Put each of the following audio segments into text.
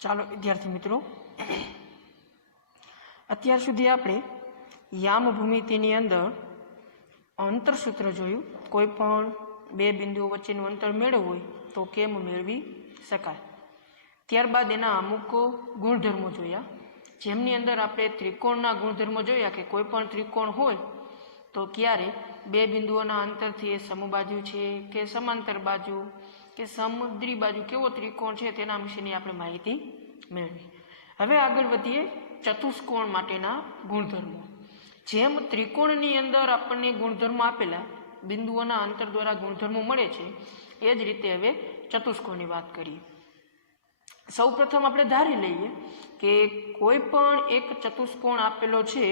ચાલો વિદ્યાર્થી મિત્રો, અત્યાર સુધી આપણે યામ ભૂમિતિની અંદર અંતરસૂત્ર જોયું. કોઈ પણ બે બિંદુઓ વચ્ચેનું અંતર મેળવવું હોય તો કેમ મેળવી શકાય. ત્યારબાદ એના અમુક ગુણધર્મો જોયા, જેમની અંદર આપણે ત્રિકોણના ગુણધર્મો જોયા કે કોઈ પણ ત્રિકોણ હોય તો ક્યારે બે બિંદુઓના અંતરથી એ સમબાજુ છે કે સમાંતર બાજુ કે સમુદ્રી બાજુ, કેવો ત્રિકોણ છે તેના વિશેની આપણે માહિતી મેળવી. હવે આગળ વધીએ ચતુષ્કોણ માટેના ગુણધર્મો. જેમ ત્રિકોણની અંદર આપણને ગુણધર્મો આપેલા, બિંદુઓના અંતર દ્વારા ગુણધર્મો મળે છે, એ જ રીતે હવે ચતુષ્કોણની વાત કરીએ. સૌ પ્રથમ આપણે ધારી લઈએ કે કોઈ પણ એક ચતુષ્કોણ આપેલો છે,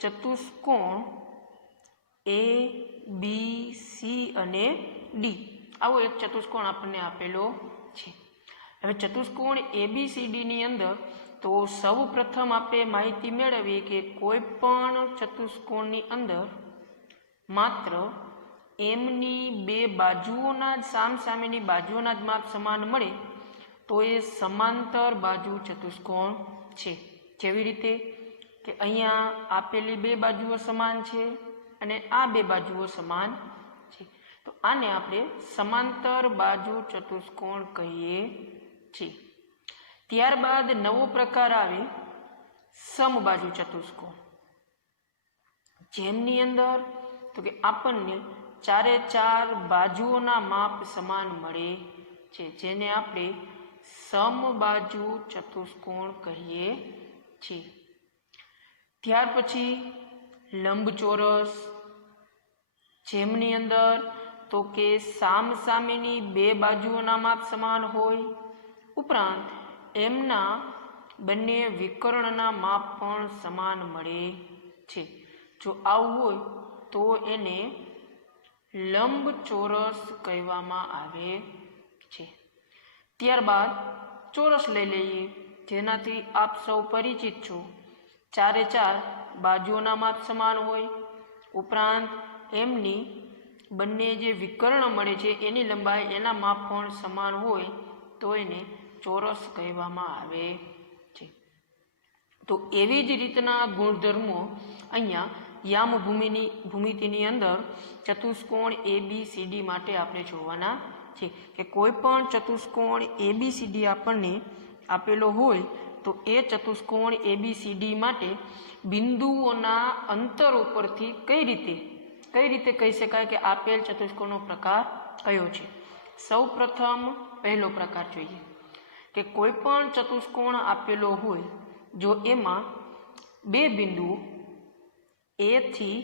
ચતુષ્કોણ એ બી સી અને ડી, આવો એક ચતુષ્કોણ આપણને આપેલો છે. હવે ચતુષ્કોણ ABCDની અંદર તો સૌ પ્રથમ આપણે માહિતી મેળવીએ કે કોઈ પણ ચતુષ્કોણની અંદર માત્ર એમની બે બાજુઓના જ સામસામેની બાજુઓના જ માપ સમાન મળે તો એ સમાંતર બાજુ ચતુષ્કોણ છે. જેવી રીતે કે અહીંયા આપેલી બે બાજુઓ સમાન છે અને આ બે બાજુઓ સમાન છે, તો આને આપણે સમાંતર બાજુ ચતુષ્કોણ કહીએ છીએ. ત્યારબાદ નવો પ્રકાર આવે સમબાજુ ચતુષ્કોણ, જેમની અંદર તો કે આપણને ચારે ચાર બાજુઓના માપ સમાન મળે છે, જેને આપણે સમબાજુ ચતુષ્કોણ કહીએ છીએ. ત્યાર પછી લંબચોરસ, જેમની અંદર તો કે સામસામેની બે બાજુઓના માપ સમાન હોય, ઉપરાંત એમના બંને વિકર્ણના માપ પણ સમાન મળે છે. જો આવું હોય તો એને લંબચોરસ કહેવામાં આવે છે. ત્યારબાદ ચોરસ લઈ લઈએ, જેનાથી આપ સૌ પરિચિત છો. ચારે ચાર બાજુઓના માપ સમાન હોય, ઉપરાંત એમની બંને જે વિકર્ણ મળે છે એની લંબાઈ, એના માપ પણ સમાન હોય તો એને ચોરસ કહેવામાં આવે છે. તો એવી જ રીતના ગુણધર્મો અહીંયા યામ ભૂમિતિની અંદર ચતુષ્કોણ ABCD માટે આપણે જોવાના છે. કે કોઈ પણ ચતુષ્કોણ ABCD આપણને આપેલો હોય તો એ ચતુષ્કોણ ABCD માટે બિંદુઓના અંતર ઉપરથી કઈ રીતે કહી શકાય કે આપેલ ચતુષ્કોણનો પ્રકાર કયો છે. સૌ પ્રથમ પહેલો પ્રકાર જોઈએ કે કોઈ પણ ચતુષ્કોણ આપેલો હોય, જો એમાં બે બિંદુઓ A થી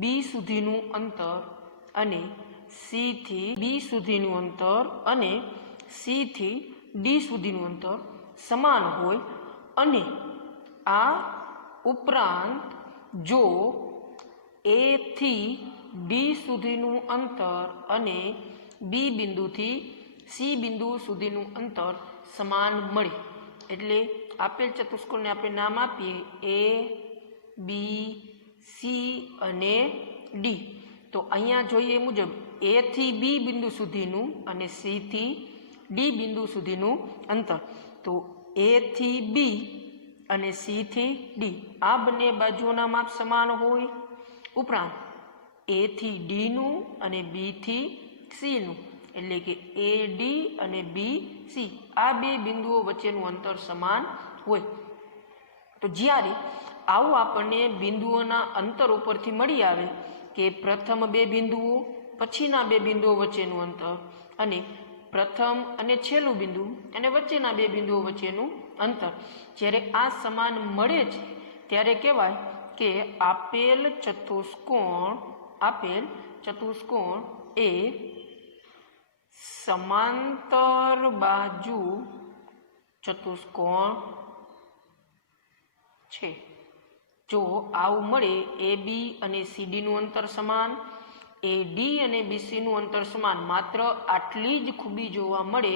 B સુધીનું અંતર અને C થી B સુધીનું અંતર અને C થી D સુધીનું અંતર સમાન હોય અને આ ઉપરાંત જો A થી D સુધીનું અંતર અને B બિંદુથી C બિંદુ સુધીનું અંતર સમાન મળે, એટલે આપેલ ચતુષ્કોણને આપણે નામ આપીએ A, B, C અને D. તો અહીંયા જોઈએ મુજબ A થી B બિંદુ સુધીનું અને C થી D બિંદુ સુધીનું અંતર, તો A થી B અને C થી D આ બંને બાજુઓના માપ સમાન હોય, ઉપરાંત A થી D નું અને B થી C નું, એટલે કે AD અને BC આ બે બિંદુઓ વચ્ચેનું અંતર સમાન હોય. તો જ્યારે આવું આપણને બિંદુઓના અંતર ઉપરથી મળી આવે કે પ્રથમ બે બિંદુઓ પછીના બે બિંદુઓ વચ્ચેનું અંતર અને પ્રથમ અને છેલ્લું બિંદુ અને વચ્ચેના બે બિંદુઓ વચ્ચેનું અંતર જ્યારે આ સમાન મળે છે ત્યારે કહેવાય કે આપેલ ચતુષ્કોણ એ સમાંતર બાજુ ચતુષ્કોણ છે. જો આવું મળે, AB અને CD નું અંતર સમાન, AD અને BC નું અંતર સમાન, માત્ર આટલી જ ખૂબી જોવા મળે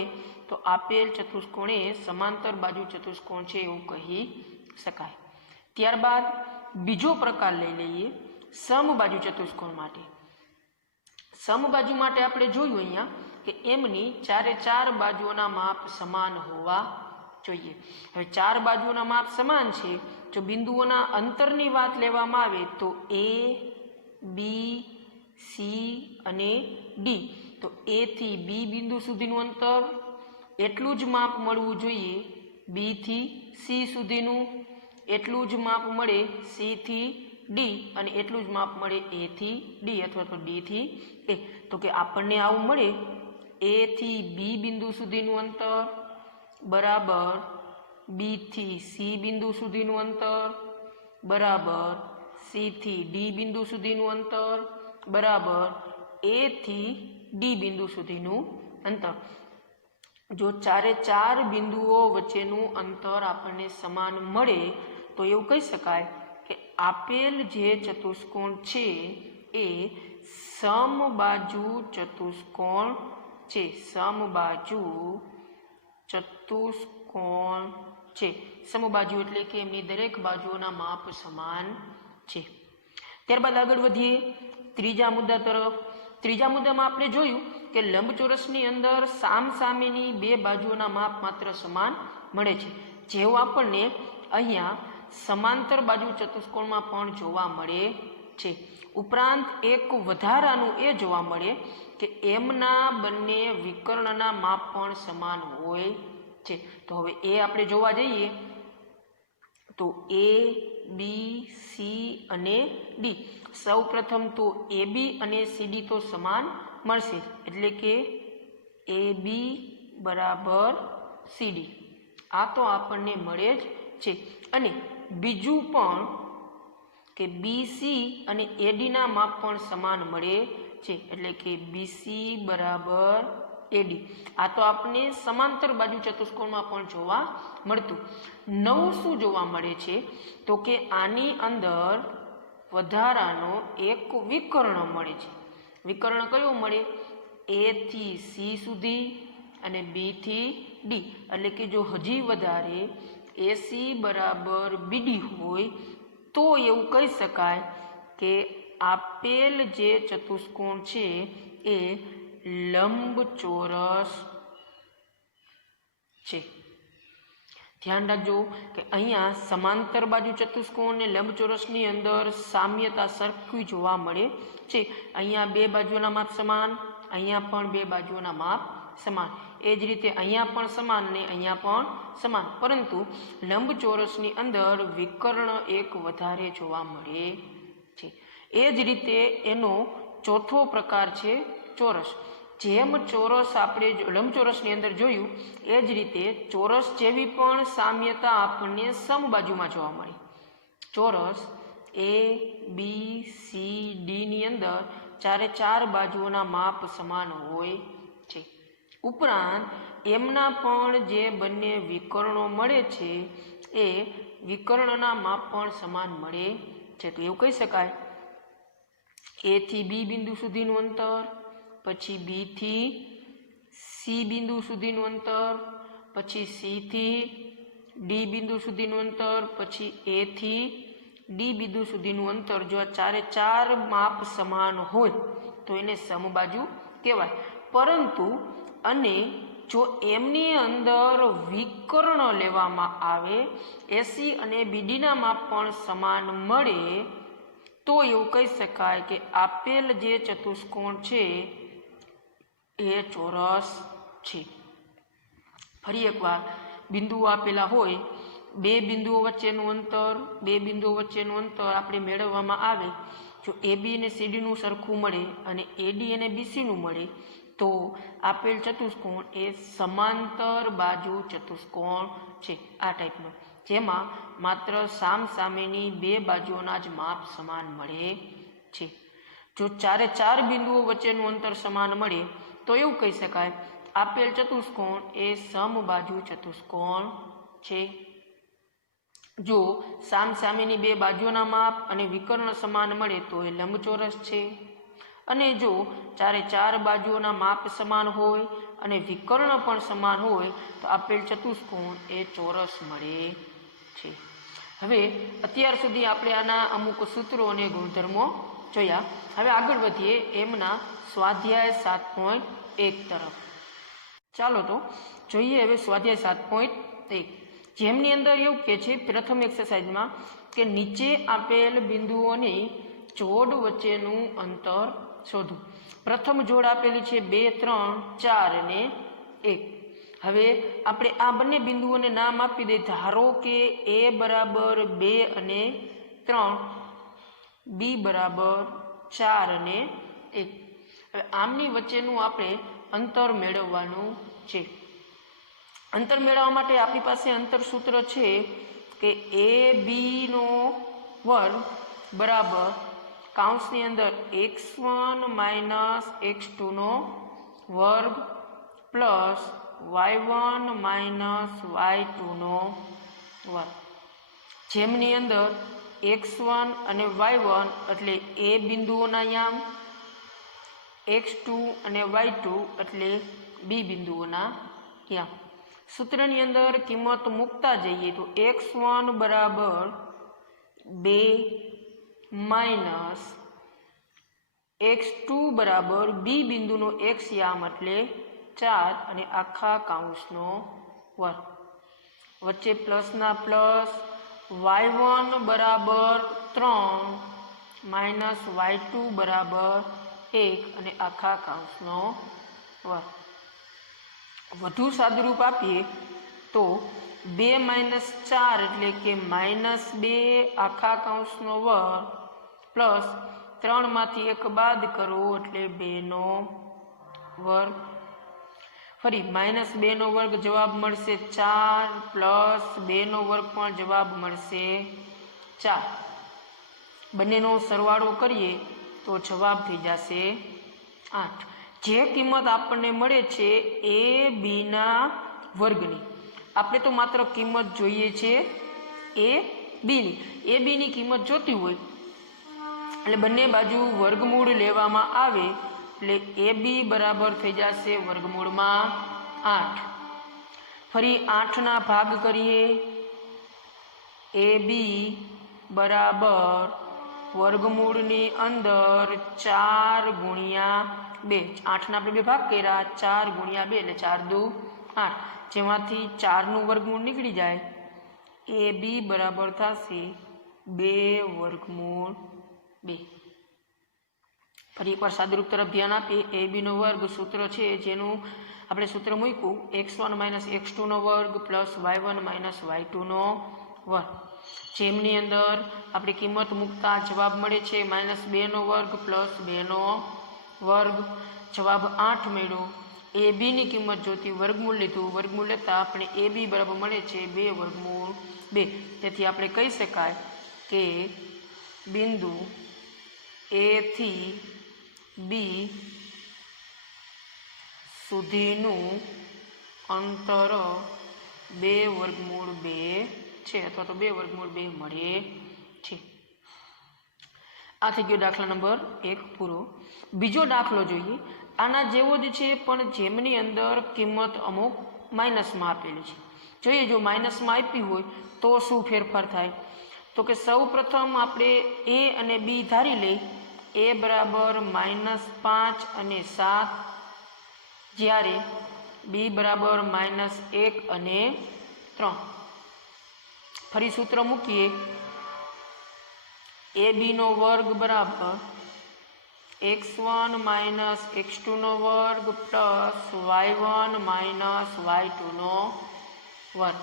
તો આપેલ ચતુષ્કોણ એ સમાંતર બાજુ ચતુષ્કોણ છે એવું કહી શકાય. ત્યારબાદ બીજો પ્રકાર લઈ લઈએ સમબાજુ ચતુષ્કોણ માટે. સમબાજુ માટે આપણે જોયું અહીંયા કે એમની ચારે ચાર બાજુઓના માપ સમાન હોવા જોઈએ। હવે ચાર બાજુઓના માપ સમાન છે। જો બિંદુઓના અંતરની વાત લેવામાં આવે તો એ, બી, સી અને ડી, તો એ થી બી બિંદુ સુધીનું અંતર એટલું જ માપ મળવું જોઈએ। બી થી સી સુધીનું એટલું જ માપ મળે સી થી ડી, અને એટલું જ માપ મળે એ થી ડી અથવા તો ડી થી એ। તો કે આપણને આવું મળે એ થી બી બિંદુ સુધીનું અંતર બરાબર બી થી સી બિંદુ સુધીનું અંતર બરાબર સી થી ડી બિંદુ સુધીનું અંતર બરાબર એ થી ડી બિંદુ સુધીનું અંતર। જો ચારે ચાર બિંદુઓ વચ્ચેનું અંતર આપણને સમાન મળે તો એવું કહી શકાય કે આપેલ જે ચતુષ્કોણ છે એ સમબાજુ ચતુષ્કોણ છે। સમબાજુ ચતુષ્કોણ છે। સમબાજુ એટલે કે એમની દરેક બાજુઓના માપ સમાન છે। ત્યારબાદ આગળ વધીએ ત્રીજા મુદ્દા તરફ। ત્રીજા મુદ્દામાં આપણે જોયું કે લંબચોરસની અંદર સામસામેની બે બાજુઓના માપ માત્ર સમાન મળે છે, જેવું આપણને અહીંયા સમાંતર બાજુ ચતુષ્કોણમાં પણ જોવા મળે છે। ઉપરાંત એક વધારાનું એ જોવા મળે કે એમના બંને વિકર્ણના માપ પણ સમાન હોય છે। તો હવે એ આપણે જોવા જઈએ તો એ, બી, સી અને ડી, સૌ પ્રથમ તો એ બી અને સી ડી તો સમાન મળશે, એટલે કે એ બી બરાબર સી ડી, આ તો આપણને મળે જ છે। અને બીજું પણ કે બીસી અને એડીના માપ પણ સમાન મળે છે, એટલે કે બીસી બરાબર એડી, આ તો આપણને સમાંતર બાજુ ચતુષ્કોણમાં પણ જોવા મળતું। નવું શું જોવા મળે છે તો કે આની અંદર વધારાનો એક વિકર્ણ મળે છે। વિકર્ણ કયો મળે? એ થી સી સુધી અને બી થી ડી, એટલે કે જો હજી વધારે એસી બરાબર બીડી હોય તો એવું કહી શકાય કે આપેલ જે ચતુષ્કોણ છે એ લંબચોરસ છે। ધ્યાન રાખજો કે અહીંયા સમાંતર બાજુ ચતુષ્કોણ અને લંબચોરસની અંદર સામ્યતા સરખી જોવા મળે છે। અહીંયા બે બાજુના માપ સમાન, અહીંયા પણ બે બાજુના માપ સમાન, એ જ રીતે અહીંયા પણ સમાન ને અહીંયા પણ સમાન, પરંતુ લંબચોરસની અંદર વિકર્ણ એક વધારે જોવા મળે છે। એ જ રીતે એનો ચોથો પ્રકાર છે ચોરસ। જેમ ચોરસ આપણે લંબચોરસની અંદર જોયું એ જ રીતે ચોરસ જેવી પણ સામ્યતા આપણને સમબાજુમાં જોવા મળે। ચોરસ એ, બી, સી, ડી ની અંદર ચારે ચાર બાજુઓના માપ સમાન હોય છે। ઉપરાંત એમના પણ જે બંને વિકર્ણો મળે છે એ વિકર્ણના માપ પણ સમાન મળે છે। તો એવું કહી શકાય એ થી બી બિંદુ સુધીનું અંતર, પછી બી થી સી બિંદુ સુધીનું અંતર, પછી સી થી ડી બિંદુ સુધીનું અંતર, પછી એ થી ડી બિંદુ સુધીનું અંતર, જો આ ચારે ચાર માપ સમાન હોય તો એને સમબાજુ કહેવાય। પરંતુ અને જો એમની અંદર વિકર્ણ લેવામાં આવે, એસી અને બીડીના માપ પણ સમાન મળે તો એવું કહી શકાય કે આપેલ જે ચતુષ્કોણ છે એ ચોરસ છે। ફરી એકવાર બિંદુઓ આપેલા હોય, બે બિંદુઓ વચ્ચેનું અંતર આપણે મેળવવામાં આવે, જો એ બી અને સીડીનું સરખું મળે અને એડી અને બીસીનું મળે તો આપેલ ચતુષ્કોણ એ સમાંતર બાજુ ચતુષ્કોણ છે, આ ટાઈપનો, જેમાં માત્ર સામસામેની બે બાજુઓના જ માપ સમાન મળે છે। જો ચારે ચાર બિંદુઓ વચ્ચેનું અંતર સમાન મળે તો એવું કહી શકાય આપેલ ચતુષ્કોણ એ સમબાજુ ચતુષ્કોણ છે। જો સામસામેની બે બાજુઓના માપ અને વિકર્ણ સમાન મળે તો એ લંબચોરસ છે, અને જો ચારે ચાર બાજુઓના માપ સમાન હોય અને વિકર્ણ પણ સમાન હોય તો આપેલ ચતુષ્કોણ એ ચોરસ મળે છે। હવે અત્યાર સુધી આપણે આના અમુક સૂત્રો અને ગુણધર્મો જોયા। હવે આગળ વધીએ એમના સ્વાધ્યાય 7.1 તરફ। ચાલો તો જોઈએ હવે સ્વાધ્યાય 1 જેમની અંદર એવું કે છે પ્રથમ એક્સરસાઇઝમાં કે નીચે આપેલ બિંદુઓની જોડ વચ્ચેનું અંતર શોધો। પ્રથમ જોડ આપેલી છે 2 3 4 અને 1। હવે આપણે આ બંને બિંદુઓને નામ આપી દઈએ। ધારો કે a બરાબર 2 અને 3, b બરાબર 4 અને 1। હવે આમની વચ્ચેનું આપણે અંતર મેળવવાનું છે। અંતર મેળવવા માટે આપણી પાસે અંતર સૂત્ર છે કે a b નો વર્ગ બરાબર કૌંસની અંદર x1 માઇનસ x2 નો વર્ગ પ્લસ y1 માઇનસ y2 નો વર્ગ, જેમની અંદર x1 અને y1 એટલે a બિંદુઓના યામ, x2 અને y2 એટલે b બિંદુઓના યામ। સૂત્રની અંદર કિંમત મૂકતા જઈએ તો x1 બરાબર 2 માઇનસ x2 બરાબર b બિંદુનો x યામ એટલે 4 અને આખા કૌંસનો વર્ગ, વચ્ચે પ્લસના પ્લસ, y1 બરાબર 3 માઇનસ y2 બરાબર 1 અને આખા કૌંસનો વર્ગ। વધુ સાદુરૂપ આપીએ તો 2 માઇનસ 4 એટલે કે -2 આખા કૌંસનો વર્ગ પ્લસ 3 માંથી 1 બાદ કરો એટલે 2 નો વર્ગ, ફરી -2 નો વર્ગ જવાબ મળશે 4 પ્લસ 2 નો વર્ગ પણ જવાબ મળશે 4। બંનેનો સરવાળો કરીએ તો જવાબ થઈ જશે 8। જે કિંમત આપણને મળે છે એ બીના વર્ગની, આપણે તો માત્ર કિંમત જોઈએ છે એ બીની, એ બીની કિંમત જોતી હોય એટલે બંને બાજુ વર્ગમૂળ લેવામાં આવે એટલે એ બી બરાબર થઈ જશે વર્ગમૂળમાં 8। ફરી 8ના ભાગ કરીએ, એ બી બરાબર વર્ગમૂળની અંદર 4 ગુણ્યા 2, 8ના આપણે 2 ભાગ કર્યા, 4 ગુણ્યા 2 એટલે 4 દુ 8, જેમાંથી 4નું વર્ગમૂળ નીકળી જાય, એ બી બરાબર થશે 2 વર્ગમૂળ 2। ફરી એકવાર સાદુરૂપ તરફ ધ્યાન આપીએ। એ બીનો વર્ગ સૂત્ર છે જેનું આપણે સૂત્ર મૂક્યું x1 માઇનસ x2 નો વર્ગ પ્લસ y1 માઇનસ y2 નો વર્ગ, જેમની અંદર આપણી કિંમત મૂકતા જવાબ મળે છે -2 નો વર્ગ પ્લસ 2 નો વર્ગ, જવાબ 8 મળ્યો। એ બીની કિંમત જોતી, વર્ગમૂળ લીધું, વર્ગમૂળ લેતા આપણે એ બી બરાબર મળે છે 2 વર્ગમૂળ 2। તેથી આપણે કહી શકાય કે બિંદુ એ થી બી સુધીનું અંતર 2 વર્ગમૂળ 2 છે અથવા તો 2 વર્ગમૂળ 2 મળે છે। આ થઈ ગયો દાખલા નંબર 1 પૂરો। બીજો દાખલો જોઈએ, આના જેવો જ છે પણ જેમની અંદર કિંમત અમુક માઇનસમાં આપેલી છે। જોઈએ જો માઇનસમાં આપી હોય તો શું ફેરફાર થાય, તો કે સૌ પ્રથમ આપણે એ અને બી ધારી લઈ, એ બરાબર -5 અને 7, જ્યારે બી બરાબર -1 અને 3। ફરી સૂત્ર મૂકીએ, એ બીનો વર્ગ બરાબર x1 માઇનસ x2 નો વર્ગ પ્લસ y1 માઇનસ y2 નો વર્ગ,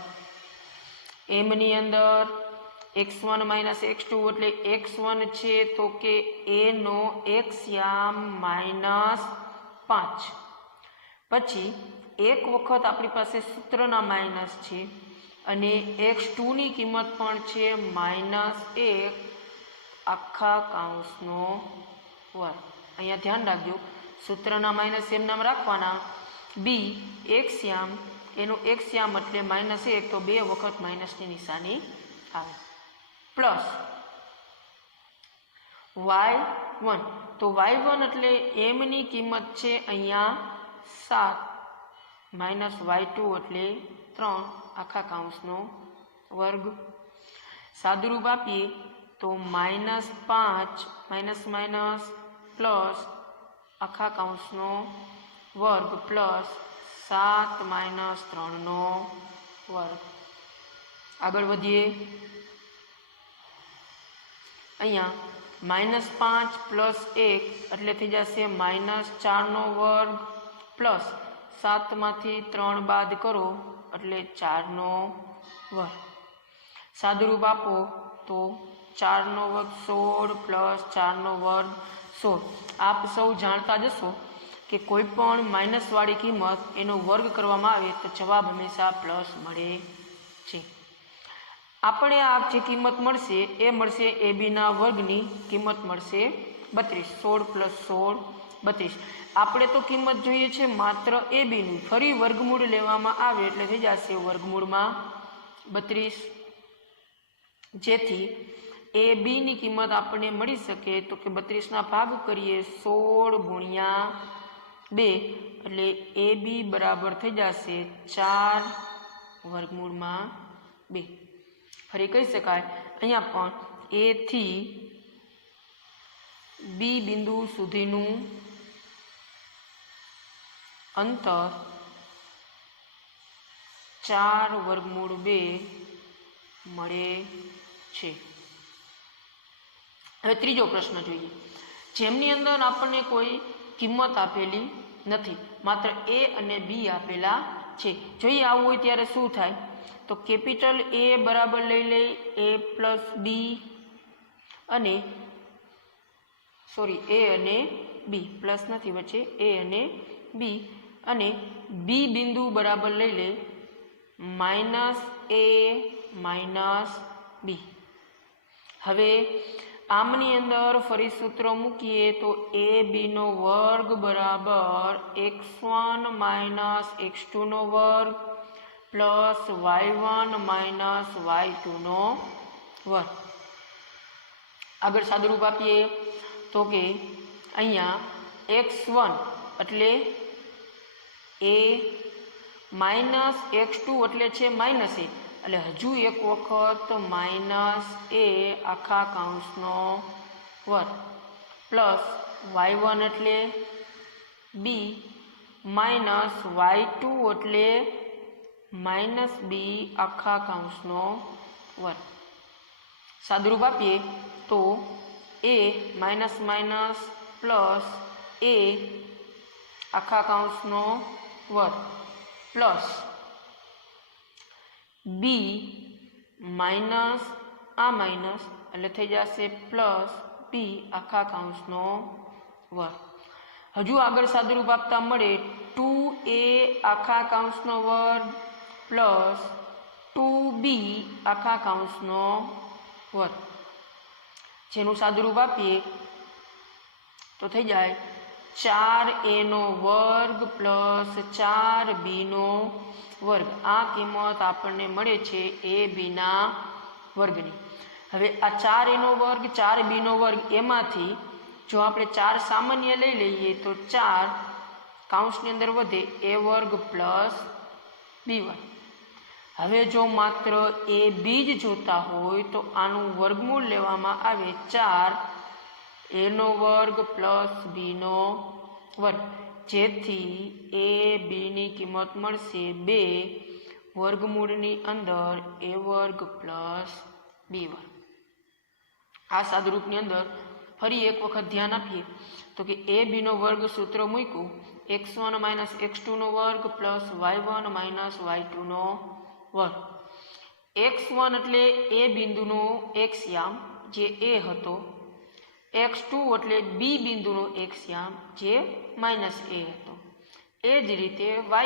એમની અંદર x1 માઇનસ x2 એટલે x1 છે તો કે એ નો x યામ -5, પછી એક વખત આપણી પાસે સૂત્રના માઇનસ છે અને x2 ની કિંમત પણ છે -1 આખા કૌંસનો વર્ગ। અહીંયા ધ્યાન રાખજો, સૂત્રના માઇનસ એમ નામ રાખવાના, બી x યામ, એનું x યામ એટલે -1 તો 2 વખત માઇનસની નિશાની આવે, પ્લસ y1, તો y1 એટલે એમની કિંમત છે અહીંયા 7 માઇનસ y2 એટલે 3 આખા કૌંસનો વર્ગ। સાદુરૂપ આપીએ તો -5 માઇનસ માઇનસ પ્લસ આખા કૌંસનો વર્ગ પ્લસ 7 માઇનસ 3 નો વર્ગ। આગળ વધીએ. અહીંયા -5 + 1 એટલે થઈ જશે -4² પ્લસ 7 માંથી 3 બાદ કરો એટલે 4² સાદુરૂપ આપો તો 4² 16 + 4² 16. આપ સૌ જાણતા જ હશો કે કોઈ પણ માઇનસવાળી કિંમત એનો વર્ગ કરવામાં આવે તો જવાબ હંમેશા પ્લસ મળે છે. આપણે આ જે કિંમત મળશે એ મળશે એબીના વર્ગની કિંમત મળશે 32. 16 + 16 32. આપણે તો કિંમત જોઈએ છે માત્ર એબીનું. ફરી વર્ગમૂળ લેવામાં આવે એટલે થઈ જશે વર્ગમૂળમાં 32. જેથી એ બીની કિંમત આપણને મળી શકે તો કે 32ના ભાગ કરીએ 16 × 2 એટલે એ બી બરાબર થઈ જશે 4 વર્ગમૂળમાં 2. ફરી કહી શકાય અહીંયા પણ એ થી બી બિંદુ સુધીનું અંતર 4 વર્ગમૂળ 2 મળે છે. હવે ત્રીજો પ્રશ્ન જોઈએ, જેમની અંદર આપણને કોઈ કિંમત આપેલી નથી, માત્ર એ અને બી આપેલા છે. જોઈએ આવું હોય ત્યારે શું થાય તો કેપિટલ એ બરાબર લઈ લઈ a + b અને એ અને બી પ્લસ નથી વચ્ચે એ અને બી અને બી બિંદુ બરાબર લઈ લે -a - b. હવે આમની અંદર ફરી સૂત્ર મૂકીએ તો એ બીનો વર્ગ બરાબર x1 - x2² plus y1 - y2². આગળ સાદુરૂપ આપીએ તો કે અહીંયા x1 એટલે a -x2 એટલે છે -a એટલે હજુ એક વખત -a² પ્લસ y1 એટલે b -y2 એટલે -b². સાદુરૂપ આપીએ તો a minus minus plus a² plus b minus આ માઇનસ એટલે થઈ જશે પ્લસ b². હજુ આગળ સાદુરૂપ આપતા મળે 2a² પ્લસ 2b², જેનું સાદુરૂપ આપીએ તો થઈ જાય 4a² પ્લસ 4b². આ કિંમત આપણને મળે છે એ બીના વર્ગની. હવે આ 4a² 4b² એમાંથી જો આપણે 4 સામાન્ય લઈ લઈએ તો 4 કૌંસની અંદર વધે a² પ્લસ b². હવે જો માત્ર એ બી જ જોતા હોય તો આનું વર્ગમૂળ લેવામાં આવે 4a² પ્લસ b², જેથી એ બીની કિંમત મળશે 2 વર્ગમૂળની અંદર a² પ્લસ b². આ સાદુરૂપની અંદર ફરી એક વખત ધ્યાન આપીએ તો કે એ બીનો વર્ગ સૂત્ર મૂક્યું x1 - x2² plus y1 - y2². x1 એટલે એ બિંદુનો x જે a હતો, x2 એટલે બી બિંદુનો x જે -a હતો. એ જ રીતે y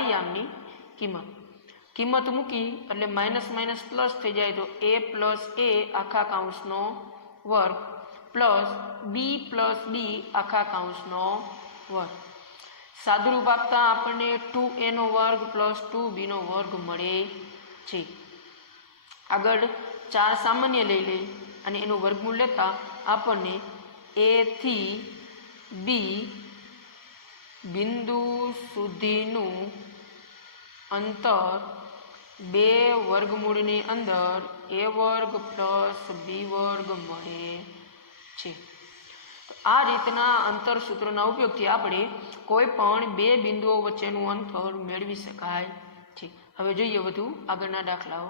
કિંમત મૂકી એટલે માઇનસ માઇનસ પ્લસ થઈ જાય તો a plus a² plus b plus b². સાદુરૂપ આપતા આપણને 2a² પ્લસ 2b² મળે છે. આગળ 4 સામાન્ય લઈ લઈ અને એનું વર્ગમૂળ લેતા આપણને એ થી બી બિંદુ સુધીનું અંતર 2 વર્ગમૂળની અંદર a² પ્લસ b² મળે છે. તો આ રીતના અંતર સૂત્રના ઉપયોગથી આપણે કોઈ પણ 2 બિંદુઓ વચ્ચેનું અંતર મેળવી શકાય છે. હવે જોઈએ વધુ આગળના દાખલાઓ.